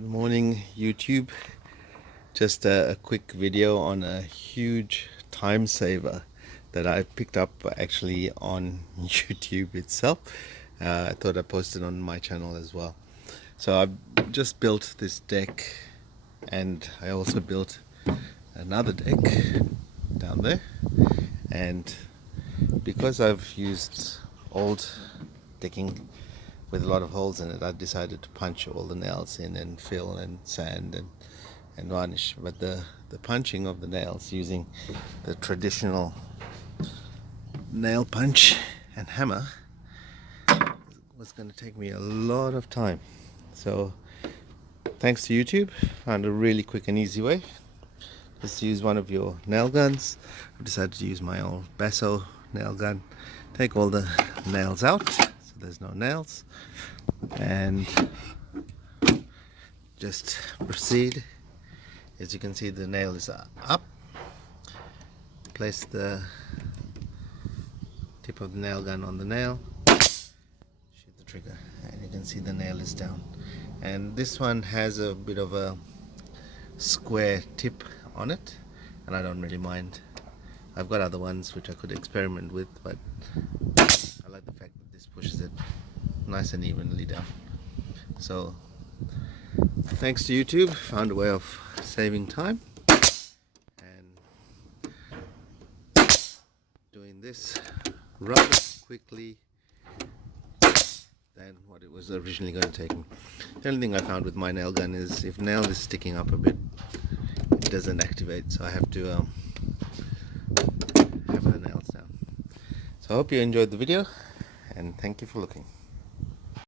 Good morning, YouTube. Just a quick video on a huge time saver that I picked up actually on YouTube itself. I thought I'd post it on my channel as well. So I've just built this deck, and I also built another deck down there. And because I've used old decking with a lot of holes in it, I decided to punch all the nails in and fill and sand and varnish. But the punching of the nails using the traditional nail punch and hammer was going to take me a lot of time. So thanks to YouTube, found a really quick and easy way. Just use one of your nail guns. I've decided to use my old Basso nail gun. Take all the nails out so there's no nails, and just proceed. As you can see, the nail is up. Place the tip of the nail gun on the nail, shoot the trigger, and you can see the nail is down. And this one has a bit of a square tip on it, and I don't really mind. I've got other ones which I could experiment with, but I like the fact that this pushes it nice and evenly down. So thanks to YouTube, found a way of saving time and doing this rather quickly than what it was originally going to take me. The only thing I found with my nail gun is if nail is sticking up a bit, it doesn't activate, so I have to hammer the nails down. So I hope you enjoyed the video, and thank you for looking.